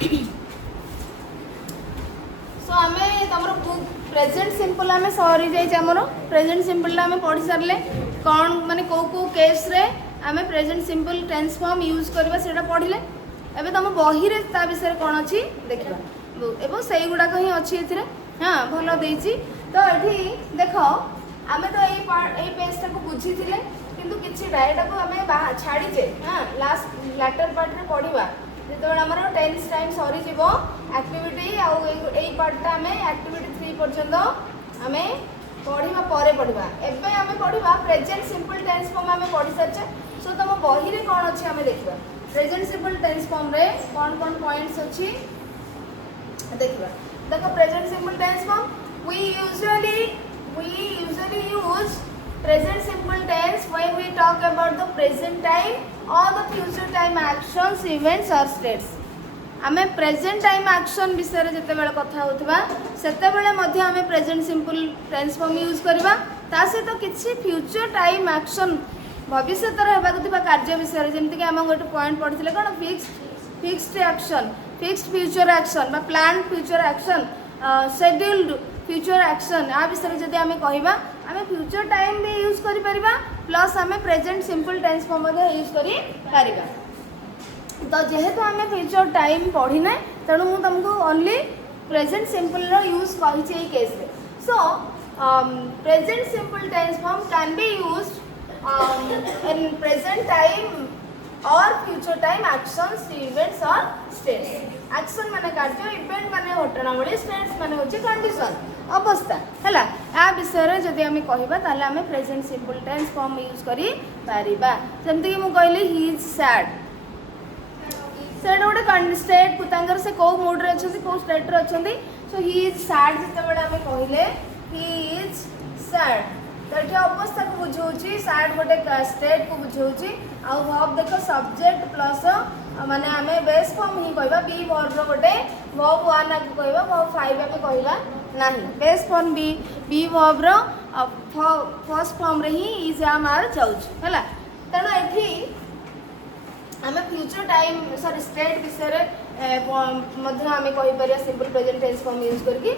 सो आमे तमरो book present simple आमे sorry जाई हमरो प्रेजेंट सिंपल आमे पढ़ी सारले कौन माने को केस रे आमे present simple tense form use करबा सेटा पढ़िले एबे तम बही रे ता विषय कोन अछि देखिबा एबो सेही गुडा कहीं अछि एथिरे हां भलो देछि तो एठी देखो आमे तो एई पेज टा को बुझी थिले किंतु किछि डायटा को आमे छाड़ी जे हां लास्ट लेटर पार्ट रे पढ़िबा जेतो हमर टेंस टाइम सॉरी जीवो एक्टिविटी आ एई पार्ट टा आमे एक्टिविटी 3 पर्यंत आमे पढ़िबा परे पढ़िबा एबे आमे पढ़िबा प्रेजेंट सिंपल टेंस फॉर्म आमे पढ़ी सच्चे सो तम बही रे कोन अछि आमे देखिबा प्रेजेंट सिंपल टेंस फॉर्म रे कोन कोन पॉइंट्स अछि देखिबा देखो present simple tense form we usually use present simple tense when we talk about the present time or the future time actions events or states आमे प्रेजेंट टाइम एक्शन विषय रे जते बेले कथा होतबा सेते बेले मध्ये आमे present simple tense form use करबा ता से तो किछि फ्यूचर टाइम एक्शन भविष्य रे हेबा कथिबा कार्य विषय रे जेमति कि हम गोटे पॉइंट पढिथिले कोन fixed action fixed future action बा plan future action scheduled future action आ विषय जदि आमे कहिबा आमे फ्यूचर टाइम भी यूज करि परिबा प्लस आमे प्रेजेंट सिंपल टेंस फॉर्म मध्ये यूज करि परिबा तो जेहेतु आमे फ्यूचर टाइम पढ़िना तेणु मु तुमको ओनली प्रेजेंट सिंपल रो यूज कहिछि ए केस रे so present simple tense form can be used in present time और फ्यूचर टाइम एक्शंस इवेंट्स और स्टेट्स एक्शन माने कार्य इवेंट माने घटनावली स्टेट्स माने होछि कंडीशन अवस्था हैला आ विषय रे जदि आमे कहिबा ताले आमे present simple tense form use करि पारिबा जेमति कि मु कहली ही इज सैड सेट गोटे स्टेट पुतांगर से को मूड रे अछंती को स्टेट रे अछंती सो ही इज सैड जते बेले हमें कहले ही इज सैड तटे अवस्था को बुझौची सैड गोटे स्टेट को बुझौची आ वर्ब देखो सब्जेक्ट प्लस माने हमें बेस फॉर्म ही कहबा बी वर्ब रो गोटे वर्ब 1 को कहबा वर्ब 5 हमें कहबा नाही बेस फॉर्म बी वर्ब रो फर्स्ट फॉर्म रे ही इज आम आर जाउछ हैला तनो एठी आमे फ्यूचर टाइम सॉरी स्टेट विषय रे मध्य आमे कहि परिया simple present tense form use करके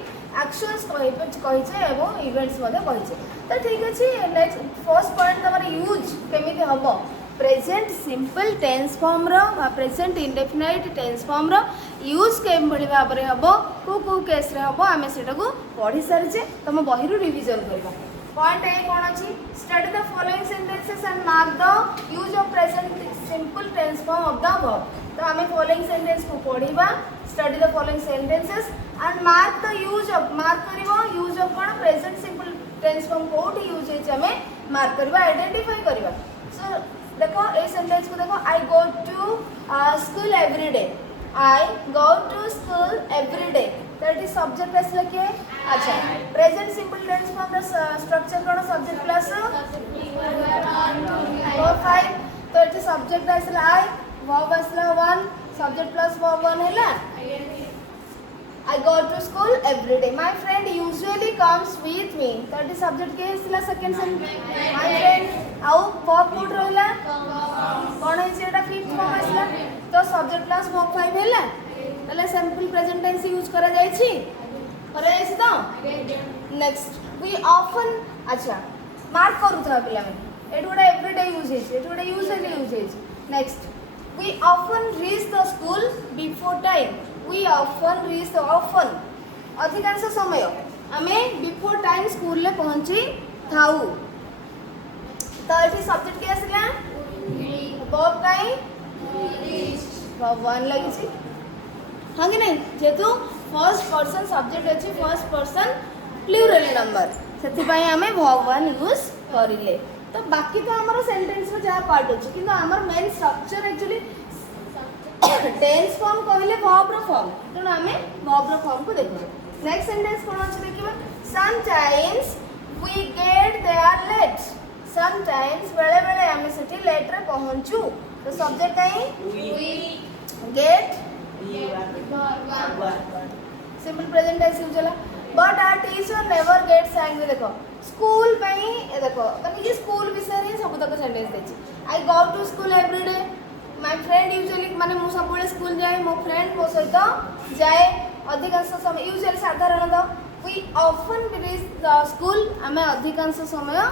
एक्शंस कहिचे एवं इवेंट्स मध्य कहिचे तो ठीक अछि नेक्स्ट फर्स्ट पॉइंट तमर यूज केमिति हबो प्रेजेंट सिंपल टेंस फॉर्म रो बा प्रेजेंट इंडेफिनाइट टेंस फॉर्म रो यूज केम बढी भाबरे हबो को केस रे हबो आमे सेटा को पढी सारिचे तम बही रो रिवीजन करबा पॉइंट ए कोन अछि study the following sentences and mark the use of present simple tense form of the verb तो हमें फॉलोइंग सेंटेंस को पढ़िबा study the following sentences and mark the use of mark करिवो यूज ऑफ कोन present simple tense form कोठी use हेछ हमें mark करबा आइडेंटिफाई करबा सो देखो ए सेंटेंस को देखो I go to school every day I go to school every day that is subject plus लके अच्छा present simple tense form structure कोन सब्जेक्ट प्लस 5 तो इट सब्जेक्ट आसला आई वर्ब आसला 1 सब्जेक्ट प्लस वर्ब 1 हैला I go to school every day. My friend usually comes with me. That is subject के आसला second sentence my friend आउ verb code रहला कोन है सेटा फिफ्थ फॉर्म आसला तो सब्जेक्ट प्लस वर्ब 5 हैला तले सिंपल प्रेजेंट टेंस यूज करा जाय छी करा जाय छी तो नेक्स्ट वी ऑफन अच्छा मार्क करू था पिला में एट गोटे एवरीडे यूज है एट गोटे यूजुअली यूज है next we often reach the school before time we often reach often अधिकांश समय हमें बिफोर टाइम स्कूल ले पहुंची थाउ तो एठी सब्जेक्ट के आसला वर्ब काई वर्ब 1 लागि छी हां कि नहीं जेतु फर्स्ट पर्सन सब्जेक्ट अछि फर्स्ट पर्सन प्लूरल नंबर सेति पई हमें वर्ब 1 यूज करिले तो बाकी तो हमारा सेंटेंस में जहाँ पार्ट अच्छे कि हमार main structure actually tense form कहले वर्ब रो फॉर्म तो हमें वर्ब रो फॉर्म को देखो नेक्स्ट सेंटेंस कोन अछि देखिबा sometimes we get there late sometimes बेले बेले हमें सेठी लेट रे पहुंचू तो सब्जेक्ट आई वी गेट सिंपल प्रेजेंट टेंस यूज होला but our teacher never gets angry देखो स्कूल पई देखो माने ये स्कूल विषय रे सब तक सेंटेंस देछि I go to school every day my friend usually माने मु सब बेले स्कूल जाए मो फ्रेंड मो सहित जाए अधिकांश समय यूजुअली साधारणतः we often visit the school आमे अधिकांश समय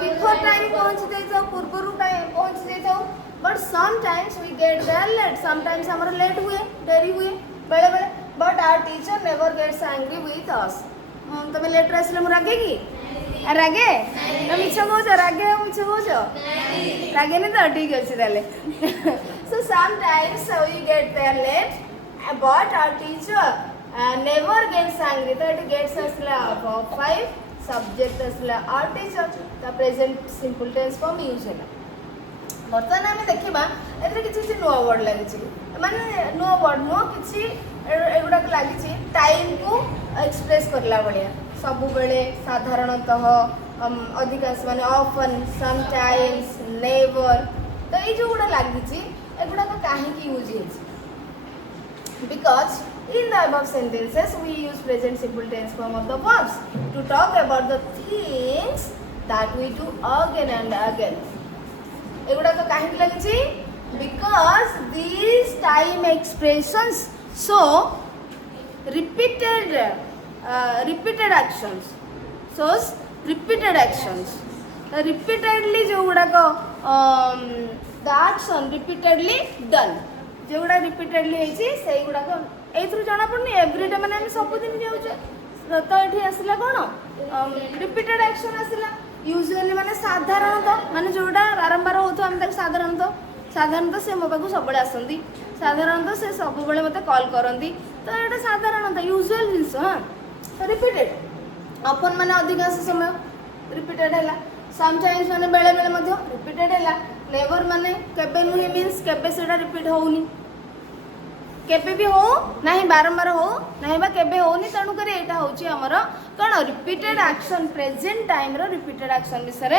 बिफोर टाइम पहुंच जाइथाउ पूर्वरु टाइम पहुंच जाइथाउ but sometimes we get there late sometimes हमर लेट हुए देरी हुए बेले बेले but our teacher never gets angry with us तमे लेट आसले मु रागे की रागे ना मिछ कहूछ रागे मिछ कहूछ रागे नहीं तो ठीक अच्छे ताले so sometimes we get there late but our teacher never gets angry तो इट गेट्स असला verb 5 सब्जेक्ट असला our teacher the present simple tense form use है बर्तमान आम देखा ए किसी नुआ वर्ड लगी माने नुआ वर्ड नुह कि एगुड़ाक लगी टाइम को एक्सप्रेस करला भाया सब बेले साधारणतः अधिकांश माने ऑफन समटाइम्स नेवर तो ये जो गुड़ा लगी एगुड़ाक कहीं यूज है because in the above sentences we use present simple tense form of the verbs to talk about the things that we do again and again एगुड़ा तो कहीं लगी because these time expressions show repeated actions shows repeated actions the repeatedly जो गुड़ाक the action repeatedly done जो गुड़ा repeatedly होती से गुड़ाक एथुरु जाना पड़नी एवरीडे माने हम सबुदिन जाऊे तो ये आसला कौन रिपीटेड एक्शन आसला यूजुअली माने साधारणतः माने जोड़ा बारंबार होतो हम तक साधारणतः से मो पाखु सब आसती साधारणतः से सब बेले मते कॉल करती तो ये साधारणतः यूजुअल जिनस हाँ तो रिपीटेड ऑफन माने अधिकांश समय रिपीटेड है समटाइम्स माने बेले बेले मध्य रिपीटेड है नेवर माने केबे नुहे मीन्स केबे सेटा रिपीट होउनी केबे भी हो नहीं बारंबार हो नहीं बा केबे होनी तेणु करी एटा होची हमर कोन रिपीटेड एक्शन प्रेजेंट टाइम रो रिपीटेड एक्शन विषय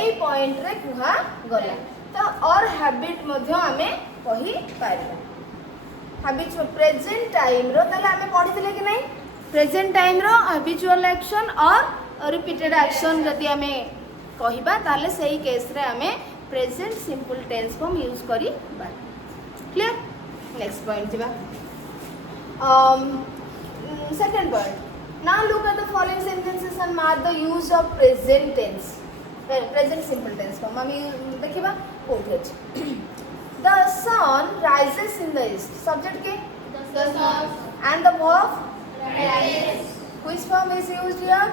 एई पॉइंट रे कुहा गला तो और हैबिट मध्य हमें कहि पारिबा हैबिट प्रेजेंट टाइम रो तले हमें पढितले कि नहीं प्रेजेंट टाइम रो हैबिचुअल एक्शन और रिपीटेड एक्शन जदि हमें कहिबा ताले सेही केस रे हमें present simple tense form use करी बा क्लियर नेक्स्ट पॉइंट जीवा second point now look at the following sentences and mark the use of present tense present simple tense form हम देखिबा कोठी अछि the sun rises in the east subject के the sun and the verb rise which form is used here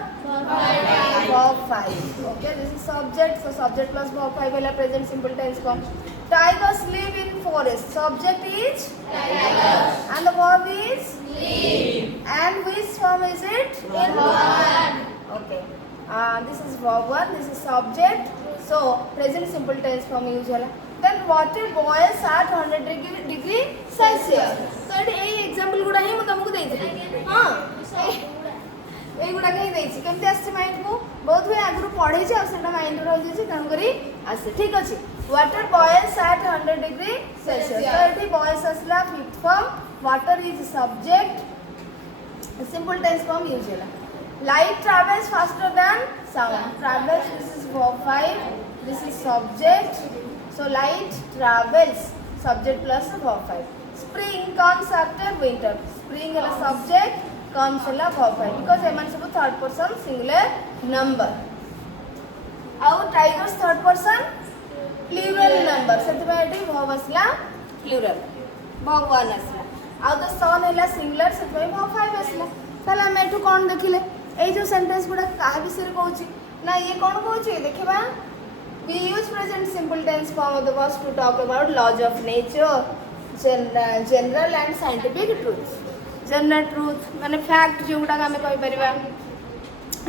verb 5 okay this is subject so subject plus verb 5 is present simple tense form tigers live in forest subject is tigers and the verb is live and which form is it in verb okay this is verb 1 this is subject so present simple tense form use होला then water boils at 100 degree celsius so ये example गुड़ा ही मैं तुमको देइथि हां एगुड़ा कहीं देछि केमते आसे mind को बहुत हुए आगु पढ़े छ सेटा माइंड रह जे काम करी आसे ठीक अछि water boils at 100 degree Celsius तो एठी बॉयल्स असला fifth form water is subject simple tense form use होला light travels faster than sound travels this is verb 5 this is subject so light travels subject plus verb 5 spring comes after winter spring है subject comes la verb 5 because एमन सब third person singular number आउ tigers third person plural number सेति बायटी verb असला plural verb 1 असला आउ the सन हैला singular सेति बाय verb 5 असला ताला हम एठु कोन देखिले ए जो सेंटेंस गुडा काहा विषय कहूची ना ये कोन कहूची देखिबा we use present simple tense form of the verbs to talk about laws of nature general and scientific truths general truth माने फैक्ट जो गुड़ा आम कहीपर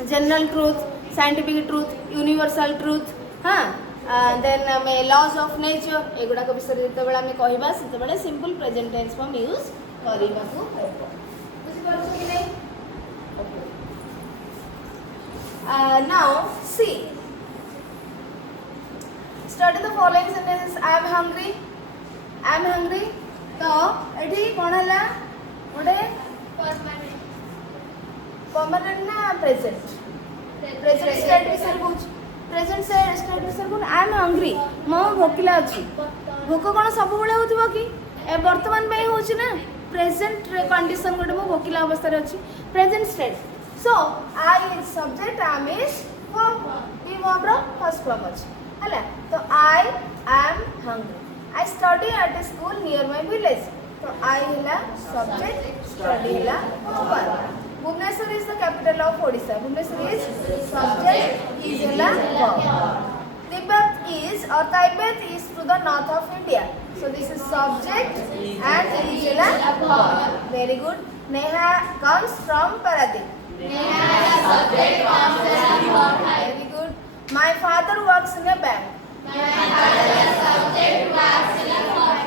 general truth scientific truth universal truth हाँ देन आम लॉज ऑफ नेचर एगुड़ाक विषय जो आम कहवा से simple present tense form use करने now see study the following sentences I am hungry तो एठी कोन हला गोटे परमानेंट ना प्रेजेंट स्टेट विषय कहूँ प्रेजेंट स्टेट विषय को आई एम हंग्री मो भोकिला अच्छी भोक कौन सब हो कि ए वर्तमान में होची ना प्रेजेंट कंडीशन गोटे मो भोकिला अवस्था अच्छी present state so I is subject am is verb be verb रो फर्स्ट फॉर्म अच्छी हला तो I am hungry I study at a school near my village तो आई हला सब्जेक्ट स्टडी हला verb Bhubaneswar is the capital of Odisha. Bhubaneswar is subject, is hela verb. Tibet is to the north of India. So this is subject and is hela verb. Very good. Neha comes from Paradip. Neha is subject comes from verb. Very good. My father works in a bank. My father is subject works in a verb.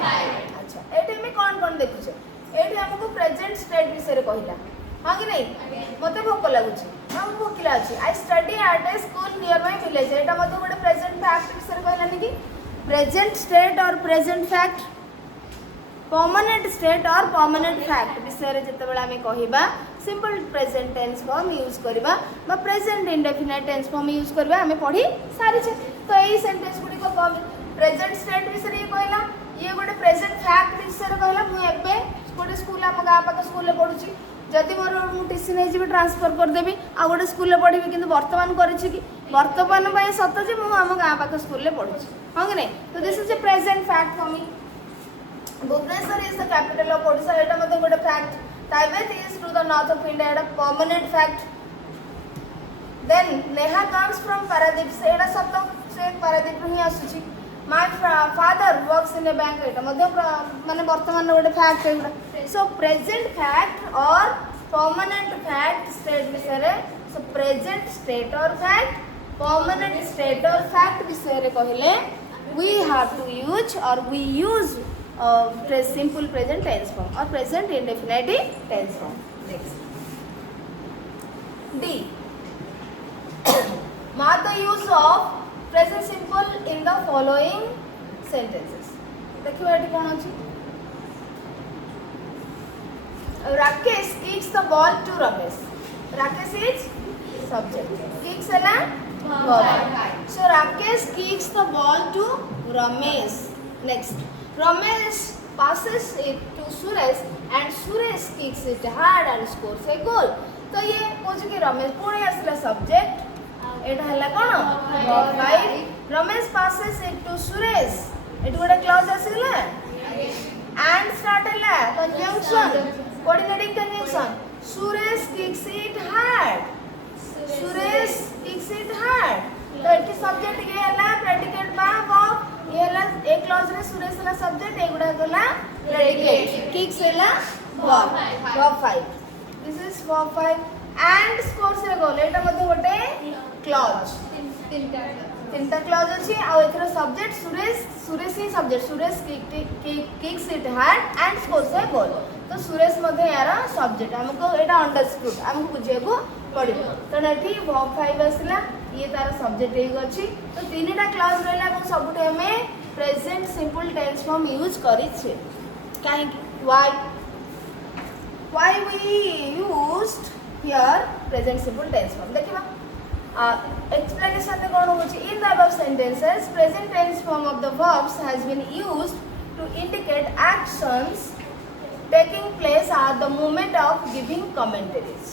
अच्छा एठी में कौन देखुछे एठी हमको present state विषय रे कहिला हाँ कि नहीं मत भोक लगुच हाँ भोकिला अच्छी I study at a school near my village एटा मत गोटे प्रेजेंट फैक्ट विषय कहलानी कि प्रेजेंट स्टेट और प्रेजेंट फैक्ट परमानेंट स्टेट और परमानेंट फैक्ट विषय जिते बळे आमे कहिबा simple present tense form use करबा बा present indefinite tense form use करबा आमे पढ़ी सारी छे तो एई सेंटेंस गुडी को प्रेजेंट स्टेट विषय ये कहला ये गोटे प्रेजेंट फैक्ट विषय कहला मु एबे गोटे स्कूल आम गाँ पाख स्कूल में पढ़ुची जदि मोर टीसी नहीं जी ट्रांसफर करदेवी आ गोटे स्कूल पढ़ी कि बर्तमान कि बर्तमान सत जे मुझे आम गाँ पाख स्कूल पढ़ुची हाँ कि नहीं तो this is a present fact for me Bhubaneswar is the capital of Odisha एटा मते गोटे fact Tibet is to the north of India एटा permanent fact then Neha comes from Paradip से एटा सत से पारादीप ही आसुची my father works in a bank एटा मते माने वर्तमान गोटे फैक्ट एगुडा सो प्रेजेंट फैक्ट और परमानेंट फैक्ट स्टेट विषय रे सो प्रेजेंट स्टेट और फैक्ट परमानेंट स्टेट और फैक्ट विषय रे कहले वी हैव टू यूज और we use simple present tense form और present indefinite tense form next D mark the use of present simple in the following sentences देखिए eighty कोन अछि Rakesh kicks the ball to Ramesh. Rakesh is subject. Kicks है ना verb. So Rakesh kicks the ball to Ramesh. Next, Ramesh passes it to Suresh and Suresh kicks it hard and scores a goal. तो ये पूछ कि रमेश पुणे आसला subject एटा हला कोन verb 5 Ramesh passes it to Suresh एट गोटे क्लॉज आसीला and start हला conjunction coordinating conjunction Suresh kicks it hard Suresh kicks it hard तो एटी सब्जेक्ट ये हला प्रेडिकेट बा verb ये हला एक क्लॉज रे Suresh हला सब्जेक्ट एगुडा गला प्रेडिकेट kicks हला verb 5 this is verb 5 and scores a goal एटा मध्ये गोटे क्लॉज तीनटा क्लॉज अछि आ एथरा सब्जेक्ट सुरेश ही subject Suresh kicks it hard and scores a goal तो सुरेश मध्ये यार सब्जेक्ट हमको एटा अंडरस्टूड हमको बुझे को पड़िबो तो एठी वर्ब 5 आसला ये तार सब्जेक्ट हे अछि तो तीनटा क्लॉज रहला हम सबटे हमें present simple tense form use करि छे काहे कि why we used here present simple tense form देखिबा explanation में कौन होची in the above sentences present tense form of the verbs has been used to indicate actions taking place at the moment of giving commentaries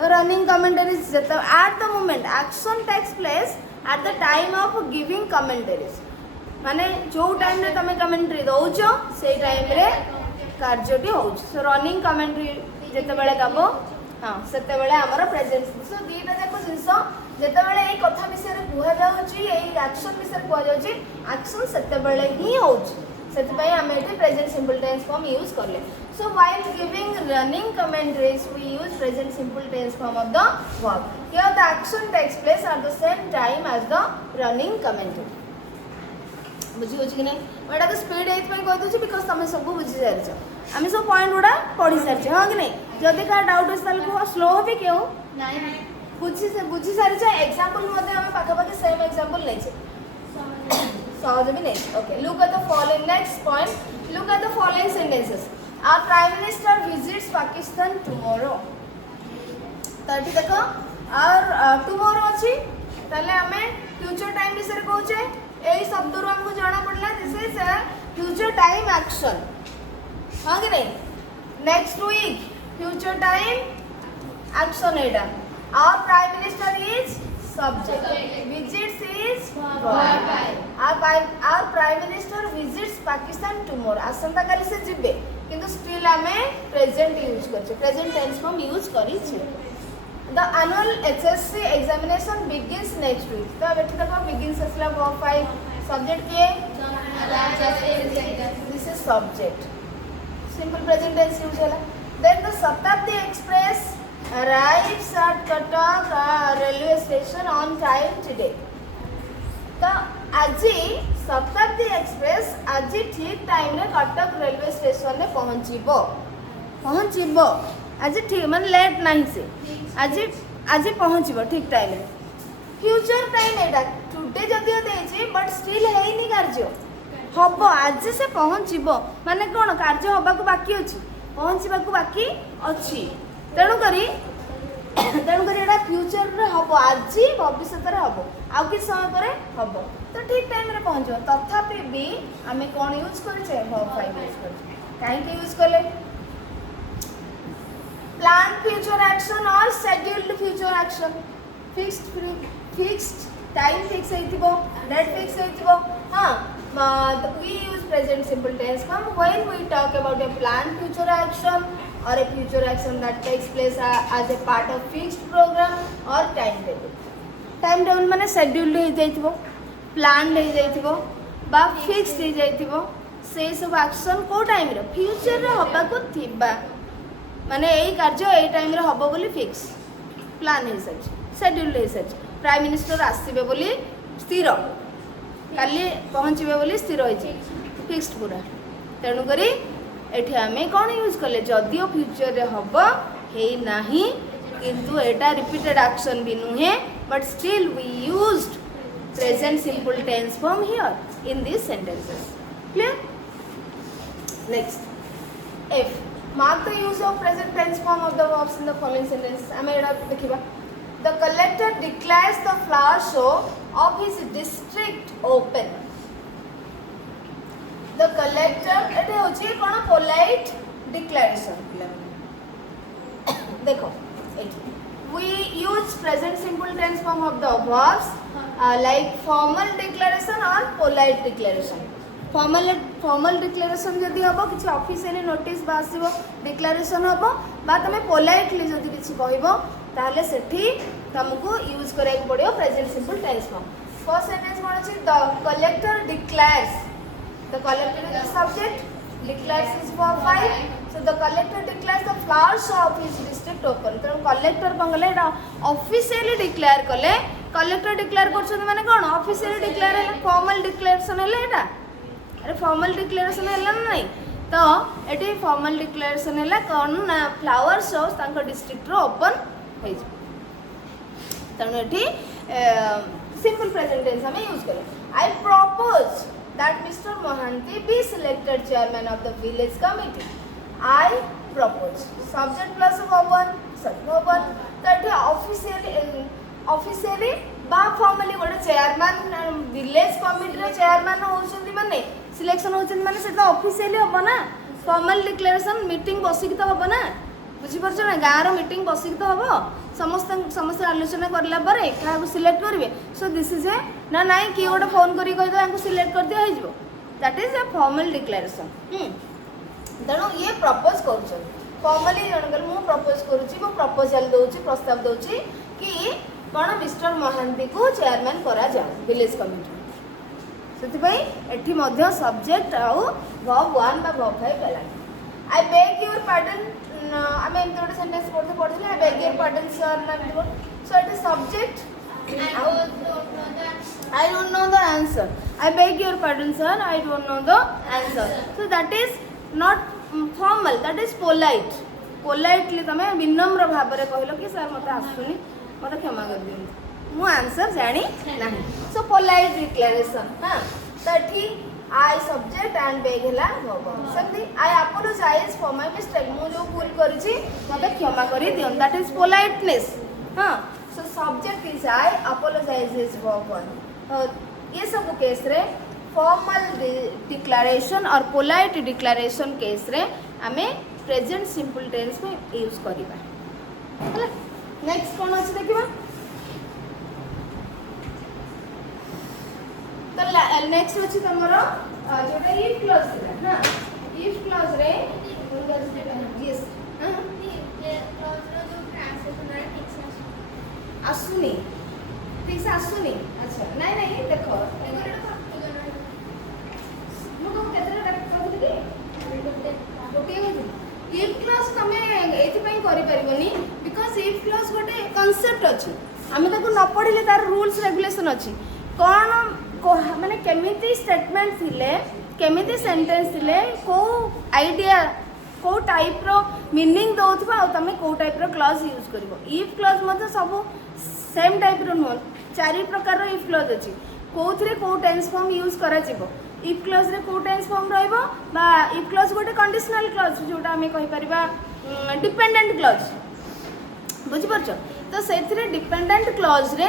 the running commentaries at the moment action takes place at the time of giving commentaries माने जो time रे तमे commentary दउचो से time रे कार्यटी होउछ सो running commentary जेते बेले दबो हां सेते बेले हमर प्रेजेंस सो दीटा देखो जिंसो जेते बेले ए कथा विषय रे कुहा जाउची ए एक्शन विषय रे कुहा जाउची एक्शन सेते बेले ही होउछ सेते पई हम एटी present simple tense form use करले so while giving running commentaries we use present simple tense form of the verb here the action takes place at the same time as the running commentary बुझी होची कि नहीं एटा के speed एत पई कह दोची because तमे सब बुझी जाय छ आमे सब पॉइंट उडा पढी सारछ हां कि नहीं जदी का डाउट इसल को स्लो होबे केउ नहीं बुझी सारछ एग्जांपल मध्ये हम पाखा पाखा सेम एग्जांपल नै छ सहज भी नहीं okay look at the following next point look at the following sentences our prime minister visits Pakistan tomorrow तो देखो और टुमारो अछि ताले हमें फ्यूचर टाइम विषय कहूचे एई शब्द रो हमको जाना पड़ला this is future time action हां कि नहीं next week future time action एडा our prime minister is subject visits is verb our prime minister visits Pakistan tomorrow आसंता काली से जिबे किंतु स्टिल हमें प्रेजेंट यूज करछे प्रेजेंट टेंस फॉर्म यूज करी छे the annual HSC examination begins next week तो बेटी देखो begins असला verb 5 subject किए this is subject simple present tense use होला then the Shatabdi Express arrives at Cuttack railway station on time today तो आज शताब्दी एक्सप्रेस आज ठीक टाइम रे कटक रेलवे स्टेशन रे पहुंचीबो आज ठीक माने लेट नहीं से आज पहुंचीबो ठीक टाइम रे फ्यूचर टाइम एटा टुडे जदियो देछि बट स्टिल हेइनी कार्य हबो आज से पहुंचीबो माने कोन कार्य हबा को बाकी अछि पहुंचीबा को बाकी अछि तेणु करी एटा फ्यूचर रे हबो आज भविष्य रे हबो आउ कि समय पर हबो तो ठीक टाइम रे पहुंचो तथापि भी हमें कोन यूज करछे वर्ब 5 यूज करछे काहे के यूज करले प्लान फ्यूचर एक्शन और scheduled future action fixed time fix हेतिबो डेट फिक्स हेतिबो हां we use present simple tense form when we talk about a planned future action or a future action that takes place as a part of fixed program or timetable माने scheduled हे जाइथिबो planned हे जाइथिबो बा fixed हे जाइथिबो से सब action को time रे future रे हबा को थिबा माने एई कार्य एई टाइम रे हबो बोली फिक्स प्लान हे सच शेड्यूल्ड हे सच प्राइम मिनिस्टर आसीबे बोली स्थिर काली पहुँचे बोली स्थिर होइछि फिक्स्ड पूरा तेणु करी एठी हमें कौन यूज कले जदियो फ्यूचर रे हबो हेई नाही किंतु एटा रिपीटेड एक्शन भी नुहे but still we used present simple tense form here in this sentences clear next if mark the use of present tense form of the verbs in the following sentence हमें एटा देखिबा the collector declares the flower show of his district open the collector एटे होची कोन polite declaration देखो we use present simple tense form of the verbs like formal declaration or polite declaration formal declaration जदि हबो किछि officially notice बासिबो declaration हबो बा तमे politely जदि किछि कहइबो ताले सेठी तुमको यूज करे पड़ियो present simple tense form first sentence कोन अछि the collector declares the collector is the subject declares is verb 5 so the collector declares the flower show of his district open तो कलेक्टर कोन गले ऑफिशियली डिक्लेयर कले collector declare करछन माने कोन officially declare है फॉर्मल डिक्लेरेशन है एटा अरे फॉर्मल डिक्लेरेशन है नहीं तो एटी फॉर्मल डिक्लेरेशन है कौन ना फ्लावर शो तांको डिस्ट्रिक्ट रो ओपन हो तेणु एटी सिंपल प्रेजेंट टेंस हमें यूज करें I propose that mister Mohanty be selected chairman of the village committee I propose subject plus verb 1 तो एटी ऑफिशियली बा फॉर्मली गोटे चेयरमैन विलेज कमिटी रो चेयरमैन होउछंती माने सिलेक्शन होउछंती माने सेटा ऑफिशियली हबो ना फॉर्मल डिक्लेरेशन मीटिंग बसिक तो हबो ना बुझी परछ ना गाँव रो मीटिंग बसिक तो हबो समस्त आलोचना करला परे काहा सिलेक्ट करिवे सो दिस इज ए ना नाइ कि गोटे फोन करी कहि दो यांको सिलेक्ट कर दिया हो जिवो that is a formal declaration तेणु ये प्रपोज करूछन फॉर्मली जनकर मु प्रपोज करूची मु प्रपोजल दोची प्रस्ताव दोची कि कौन मिस्टर महांती को चेयरमैन करा जाओ विलेज कमिटी से एठी मध्य सब्जेक्ट आउ वर्ब 1 बा वर्ब 5 गला आई बेग योर पार्डन आम एम गोटे सेंटेंस पढ़ते I beg your pardon sir ना so it is subject I don't know the answer. I beg your pardon, sir. I don't know the answer. So that is not formal. That is polite. Politely तमे विनम्र भाव रे कहलो कि sir मते आसुनी मते क्षमा कर दियौ मु आंसर जानी नाही सो पोलाइट डिक्लेरेशन हां तठी आई सब्जेक्ट एंड बेग हला वर्ब समझी आई अपोलोजाइज फॉर माय मिस्टेक मु जो भूल करिछि मते क्षमा करी दियौ दैट इज पोलाइटनेस हां so subject is I, apologize is verb 1. तो ये सब केस रे फॉर्मल डिक्लेरेशन और पोलाइट डिक्लेरेशन केस रे आमे प्रेजेंट सिंपल टेंस में यूज करिबा. हला नेक्स्ट कोन अछि देखिबा. तो नेक्स्ट अछि तमरो जोटा इफ क्लॉज रे ना. इफ क्लॉज रे यस हां ये क्लॉज रो जो ट्रांसलेशन है ठीक से आसुनी, ठीक से आसुनी. अच्छा नहीं नहीं देखो इफ क्लॉज तमे एथि पई करि परिबनी बिकॉज़ इफ क्लॉज गोटे कांसेप्ट अछि. आमे ताको न पढिले तार रूल्स रेगुलेशन अछि. कोन माने केमिति स्टेटमेंट थिले, केमिति सेंटेंस थिले, को आईडिया को टाइप रो मीनिंग दउथबा आ तमे को टाइप रो क्लॉज यूज करबो. इफ क्लॉज मतलब सब सेम टाइप रो न, चारि प्रकार रो इफ क्लॉज अछि. कोथरे को टेंस फॉर्म यूज करा जिवो. इफ क्लॉज रे को टेंस फॉर्म रहइबो बा इफ क्लॉज गोटे कंडीशनल क्लॉज जोटा हमें कहि परिबा डिपेंडेंट क्लॉज. बुझि परछो. तो सेथिरे डिपेंडेंट क्लॉज रे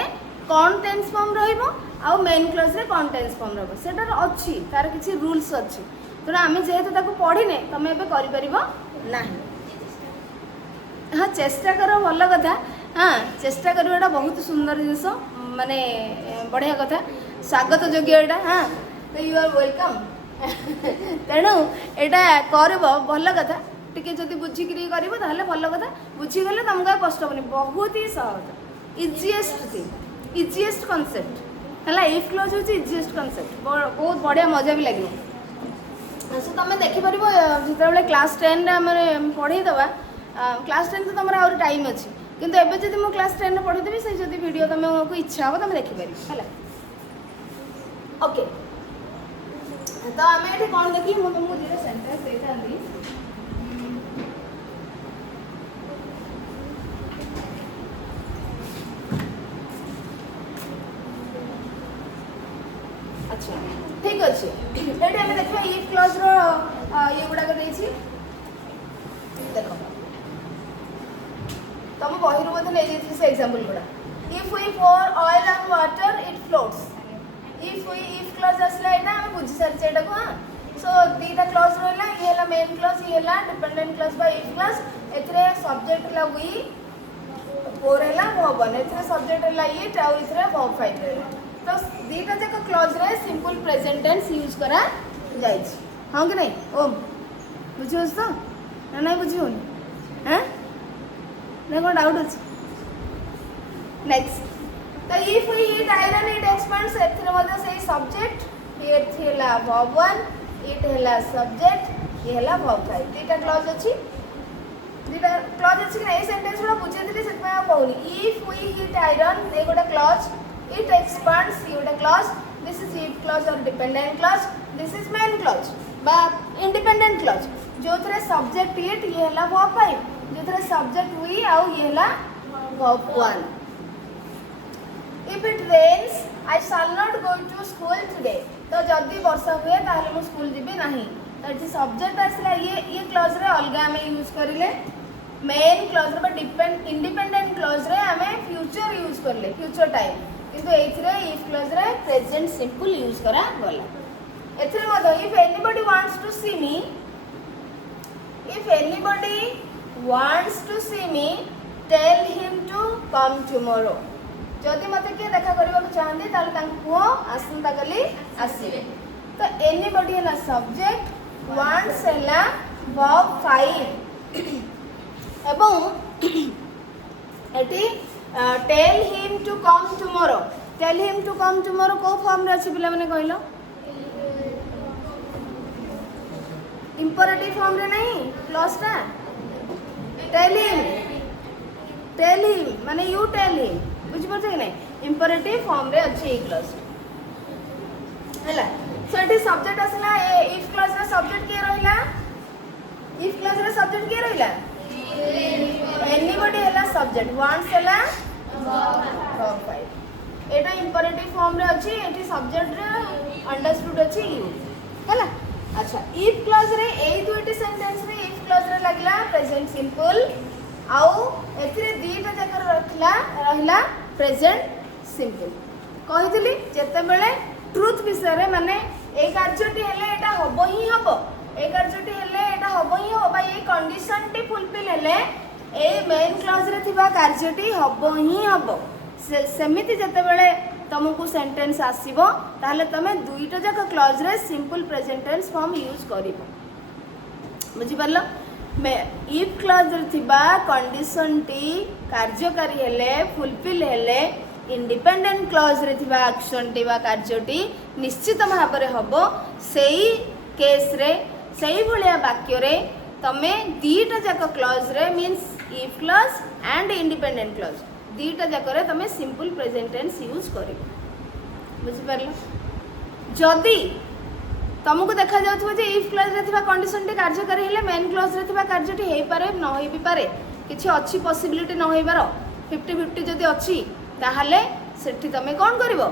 कोन टेंस फॉर्म रहइबो आ मेन क्लॉज रे कोन टेंस फॉर्म रहबो सेटार अछि, तार किछि रूल्स अछि. तो आमे जेहेतु ताको पढिने तमे एबे करि परिबो नाही. हां चेष्टा करो, भल कथा. हाँ चेष्टा करवाटा बहुत सुंदर जिनस, माने बढ़िया कथा, स्वागत योग्य एटा. हाँ तो यू आर वेलकम. तेणु यहाँ करब भल कथा. टिके जदि बुझिकी कर भल कथा. बुझीगले तुमको कष्ट हेनी, बहुत ही सहज, इजीएस्ट थिंग, इजीएस्ट कॉन्सेप्ट है. इफ क्लॉज होची इजीएस्ट कॉन्सेप्ट, बहुत बढ़िया मजा भी लगे. सो तुम देखिपर जो क्लास 10 पढ़ईदे. क्लास 10 तो तुम आउरी टाइम अच्छी, किंतु एबे जदि मो क्लास 10 पढ़ीदेवी से जदि वीडियो तुमको इच्छा हो तुम देखिपार है. ओके तो आम ये कौन देखी मुझे तुमको दुटा सेंटेंस दे था. अच्छा ठीक अच्छे ये आम देखा इफ क्लॉज रो ये गुड़ाक देखो तुम बही बोधे नहीं से एग्जांपल गुड़ा. If we pour oil and water it floats. If clause आसला एटा हम बुझी सारी एटा को. हाँ सो दीटा क्लॉज रहला, ये हला मेन क्लॉज, ये हला डिपेंडेंट क्लॉज बाय इफ क्लॉज. एथरे सब्जेक्ट हला वी, पोर हला वर्ब 1, एथरे सब्जेक्ट हला इट आ इथरे वर्ब 5 रहला. तो दीटा जक क्लॉज रे सिंपल प्रेजेंट टेंस यूज करा जाय छी. हां कि नहीं ओम बुझियोस तो ना नहीं बुझियोनी. हैं देखो डाउट अछि. नेक्स्ट तो if we eat iron it expands. एथरे मते से सब्जेक्ट, ये थिला वर्ब 1, इट हला सब्जेक्ट, ये हला वर्ब 5. दीटा क्लॉज अछि, दीटा क्लॉज अछि कि नहीं सेंटेंस गुडा बुझे दिले सेत में कहूनी. इफ वी ईट आयरन ए गोटा क्लॉज, it expands ये गोटा clause. This is if clause और dependent clause. This is main clause बा इंडिपेंडेंट क्लॉज. जो थरे सब्जेक्ट इट ये हला वर्ब 5, जो थरे सब्जेक्ट वी आ ये हला verb 1. If it rains, I shall not go to school today. तो जदि वर्षा हुए ताहले मु स्कूल जीबी नहीं. तो ये सब्जेक्ट आसला ये क्लॉज रे अलगा हमें यूज करिले. मेन क्लॉज रे डिपेंड इंडिपेंडेंट क्लॉज रे हमें फ्यूचर यूज करले, फ्यूचर टाइम. किंतु एथरे इफ क्लॉज रे प्रेजेंट सिंपल यूज करा गला. एथरे मत if anybody wants to see me, if anybody wants to see me tell him to come tomorrow. जदि मत किए देखा करबा चाहते ताले तांको आसंता कली आसीबे. तो एनीबॉडी है सब्जेक्ट, वांट्स है वर्ब 5 एवं एटी tell him to come tomorrow. Tell him to come tomorrow को फॉर्म रे अछि पिला माने कहलो? इंपरेटिव फॉर्म रे नहीं क्लॉज टा. टेल हिम माने यू टेल हिम. बुझ पड़छ कि नहीं? इंपरेटिव फॉर्म रे अछि ए क्लॉज हला. सो एटी सब्जेक्ट असला इफ क्लॉज रे सब्जेक्ट के रहिला. इफ क्लॉज रे सब्जेक्ट के रहिला एनीबॉडी हला सब्जेक्ट, वांट्स हला वर्ब 5. एटा इंपरेटिव फॉर्म रे अछि. एटी सब्जेक्ट रे अंडरस्टूड अछि यू हला. अच्छा इफ क्लॉज रे ए दुईटी सेंटेंस रे इफ क्लॉज रे लागला प्रेजेंट सिंपल. आउ एथिरे दीटा जाकर रहिला प्रेजेंट सिंपल कहितली जेतेबेले ट्रुथ विषय माने ए कार्यटी हेले एटा हबो ही हबो ए कार्यटी हेले एटा हबो ही हबो भाई ए कंडीशन टी फुलफिल हेले ए मेन क्लॉज रे थिबा कार्यटी हबो ही हबो सेमिति जेतेबेले तुमको सेंटेंस आसीबो ताहले तमे दुईटा जाक क्लॉज रे simple present tense form use करिवो बुझी परलो इफ क्लॉज रे थिबा कंडीशन टी कार्यकारी हेले फुलफिल हेले इंडिपेंडेंट क्लॉज रे थिबा एक्शन टी बा कार्यटी निश्चित भाव रे हबो सेही केस रे सेही भलिया वाक्य रे तमे दीटा जाक क्लॉज रे means if clause and independent clause दीटा जाक रे तमे सिंपल प्रेजेंट टेंस यूज करिवो बुझी परलो जदी तुमको देखा जाउथबो जे इफ क्लॉज रे थिबा कंडीशन टी कार्यकारी हेले मेन क्लॉज रे थिबा कार्यटी हेई पारे न होई भी पारे किछि अछि पॉसिबिलिटी न होइबार 50-50 जदी अछि ताहले सेठी तमे कोन करिवो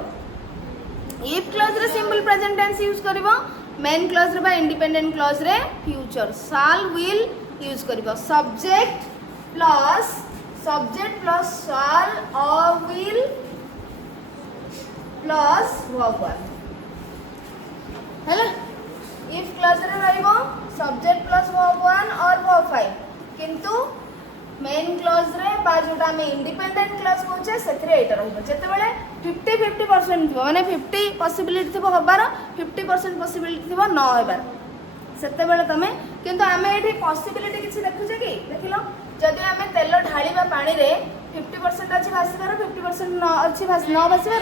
इफ क्लॉज रे सिंपल प्रेजेंट टेंस यूज करिवो मेन क्लॉज रे बा इंडिपेंडेंट क्लॉज रे फ्यूचर शाल विल यूज करिवो सब्जेक्ट प्लस शाल और विल प्लस वर्ब हैला इफ क्लॉज रे रहइबो सब्जेक्ट प्लस वर्ब 1 और वर्ब 5 किंतु मेन क्लॉज रे बा जोटा हम इंडिपेंडेंट क्लॉज कहचे सेथरे एटा रहइबो जेतेबेले 50-50% थिबो माने 50 पॉसिबिलिटी थिबो हबार 50% पॉसिबिलिटी थिबो न होबार सेतेबेले तमे किंतु आमे एठी पॉसिबिलिटी किछि देखुछे कि देखिलो जदि आमे तेल ढाळीबा पानी रे 50% अछि भासीबार 50% न अछि न भासीबार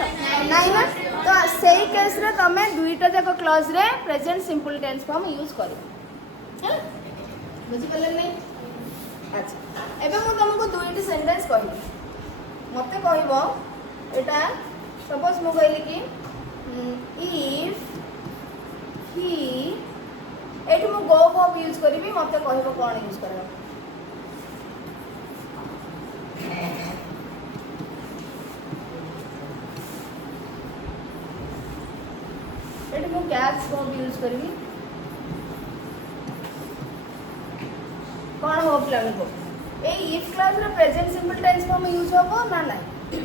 नाही ना तो सेही केस रे तमे दुईटा जाक क्लॉज रे present simple tense form use करिवो है बुझि पले नै अच्छा एबे मु तुमको दुईटी सेंटेंस कहबी मते कहबो एटा सपोज मु कहली कि इफ ही एठी मु गो वर्ब यूज करबी मते कहबो कोन यूज करबो एठी मु कैच वर्ब यूज करबी कौन हो प्लान को ए इफ क्लॉज रे present simple tense form use होबो ना नाही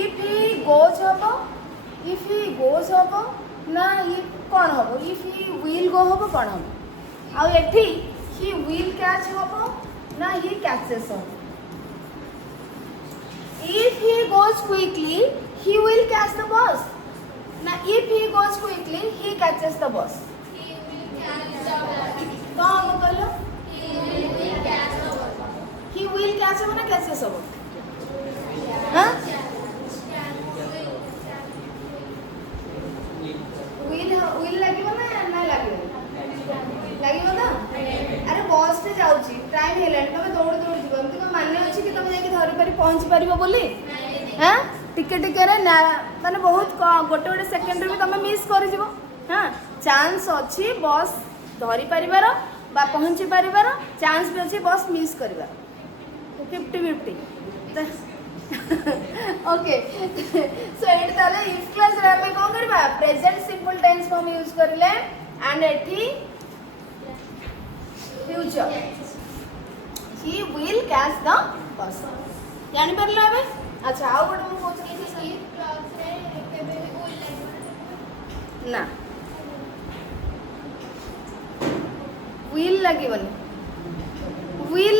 इफ ही गोज होबो इफ ही गोज होबो ना इफ कौन होबो इफ ही विल गो होबो कौन होबो आ एठी ही विल कैच होबो ना ही कैचेस होबो if he goes quickly he will catch the bus ना if he goes quickly he catches the bus he will catch the bus कौन बोलो he will catch हो ना कैचेस हो हाँ will लागिबो ना लागिबो ना अरे बस से जाउची टाइम हेलानी तमे दौड़ जीव एमती को मान्य अछि कि तमे जाके धरि पारी पहुंची परिबो बोली हां टिके रे माने बहुत गोटे गोटे सेकंड रे भी तमे मिस कर जीवो हां चांस अछि बस धरि परिबार बा पहुंची परिबार चांस भी अछि बस मिस करबार 50-50 ओके सो एट ताले इफ क्लॉज रे हम कोन करबा present simple tense form use करले एंड एठी future he will catch the bus जानि परला बे अच्छा आउ गोटे मु पूछली कि इफ क्लॉज रे केबे ना will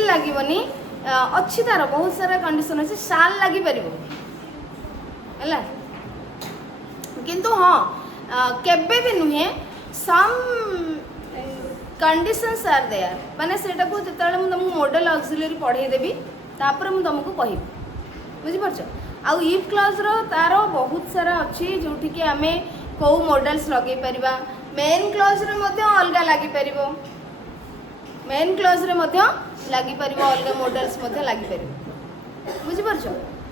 लागिवनी अच्छी तार बहुत सारा कंडीशन अछि शाल लागि परिबो हला किंतु हां केबे भी नुहे सम कंडीशंस आर देयर माने सेटा को जतले मु तुमको मॉडल ऑक्सिलरी पढ़ाई देबी तापर मु तुमको कहिबी बुझि परछ आ इफ क्लॉज रो तारो बहुत सारा अछि जोठी के हमें को मॉडल्स लगे परिबा मेन क्लॉज रे मध्ये अलगा लागि परिबो मेन क्लॉज रे मध्ये लागि परिबो अलगा मॉडल्स मध्ये लागि परिबो बुझि परछ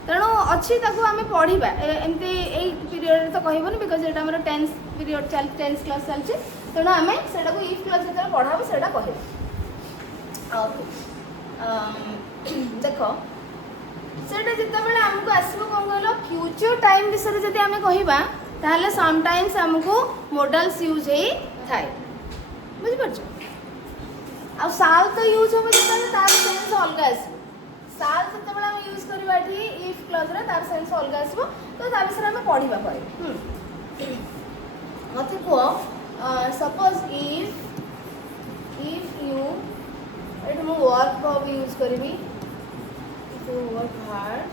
तेणु अच्छी ताको आमे पढ़िबा एमती ए पीरियड तो कहबोनी बिकॉज़ एटा हमर 10th पीरियड चल 10th क्लास चलछि तेणु आमे सेटा को इफ क्लॉज जते पढ़ाबो सेटा कहबो ओके देखो सेटा जते बेले हमको आसीबो कोन कहलो फ्यूचर टाइम विषय जते आमे कहिबा ताहले सम टाइम्स हमको मॉडल्स यूज हे थाय बुझि परछ आ साल तो यूज होबे जते तार सेंस अलगा आसी साल सेतेबेले हम यूज करबा एठी इफ क्लॉज रे तार सेंस अलग आसबो तो ता विषय हम पढिबा परे मते को सपोज if you एठी मु वर्क वर्ब यूज करबी if you work hard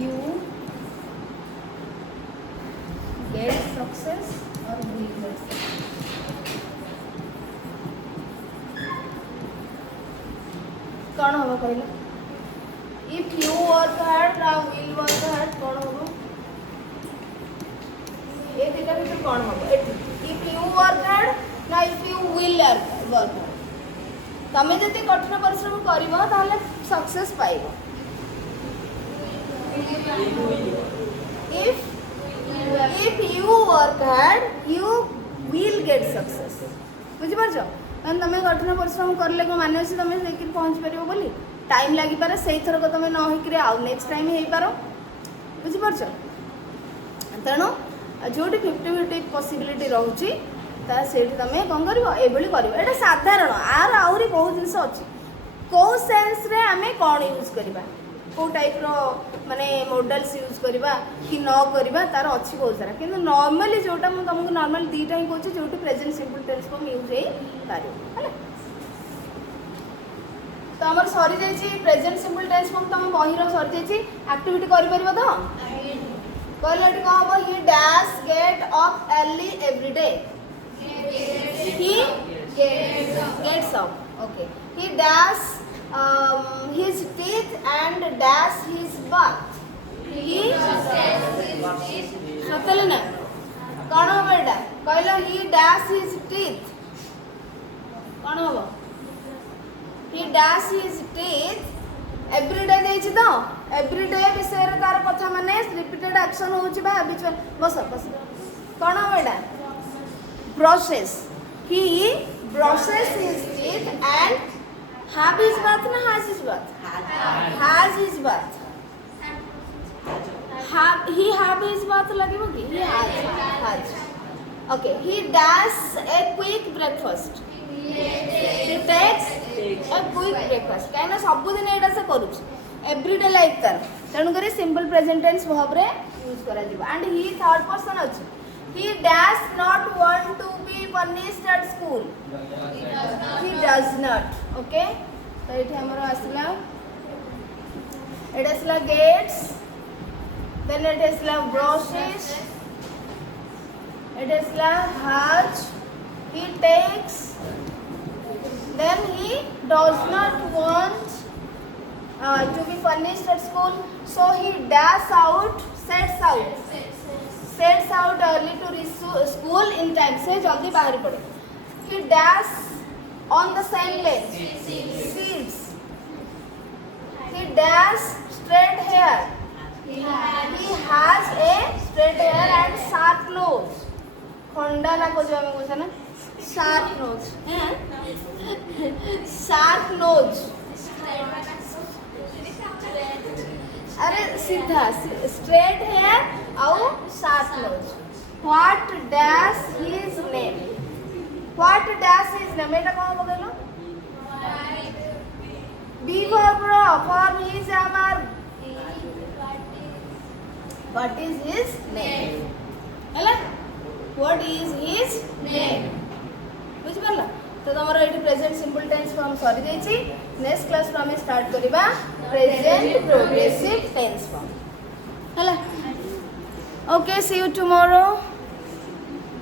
you get success or will get success कौन होगा कहले if you work hard now will work hard कौन होगा ये दिटा भीतर कौन होगा if you work hard now if you will work hard तमे जति कठिन परिश्रम करिवो ताले success पाइबो if you work hard you will get success बुझि परछो तन तमे कठिन परिश्रम करले को माने से तमे सेकि पहुंच परिबो बोली टाइम लागि पारे सेई थर को तमे न होई कि आ नेक्स्ट टाइम हेई पारो बुझि परछो तनो जोटी 50-50 पॉसिबिलिटी रहउची ता सेठी तमे कोन करिवो एबली करिवो एटा साधारण आर आउरी बहुत जिंस अछि को सेंस रे हमें कोन यूज करबा को टाइप रो माने मॉडल्स यूज करबा कि न करबा तार अछि बहुत सारा किंतु नॉर्मली जोटा मु तुमको नॉर्मल दीटा ही कहछि जोटी प्रेजेंट सिंपल टेंस को यूज हे पारे हला तो हमर सॉरी जाई छी प्रेजेंट सिंपल टेंस को तुम बही रो सॉरी जाई छी एक्टिविटी करि परिबो तो कहलेट को हो ही dash get up early every day he gets up okay he dash his teeth and dash his bath he सतले ना कौन हो बेटा कहलो he dash his teeth कौन हो he dash his teeth every day देई छी तो every day विषय रे तार कथा माने रिपीटेड एक्शन होउची बा हैबिचुअल बस बस कौन हो बेटा brushes he brushes his teeth and have his bath na has his bath he have his bath lagibo ki he has okay he does a quick breakfast he takes a quick breakfast काहे सब दिन एटा से करूछ everyday life तार तणु करी simple present tense verb रे use करा दिबो and he third person अछि he does not want to be punished at school he does not okay तो एठी हमरो आसला एटा आसला gates then एटा आसला brushes एटा आसला has he takes then he does not want to be punished at school so he sets out early to reach school in time से जल्दी बाहर पड़े he dash on the same lane seats he dash straight hair he has a straight hair and sharp nose खंडा ना को जो हमें कुछ है ना sharp nose sharp nose अरे सीधा straight hair और sharp nose what dash his name एटा कौन बोलेलो बी verb रो for his amar what is his name हला what is his name बुझ परला तो तमरो एठी present simple tense form sorry देई छी नेक्स्ट क्लास रो हम स्टार्ट करबा प्रेजेंट प्रोग्रेसिव टेंस फॉर्म हला okay see you tomorrow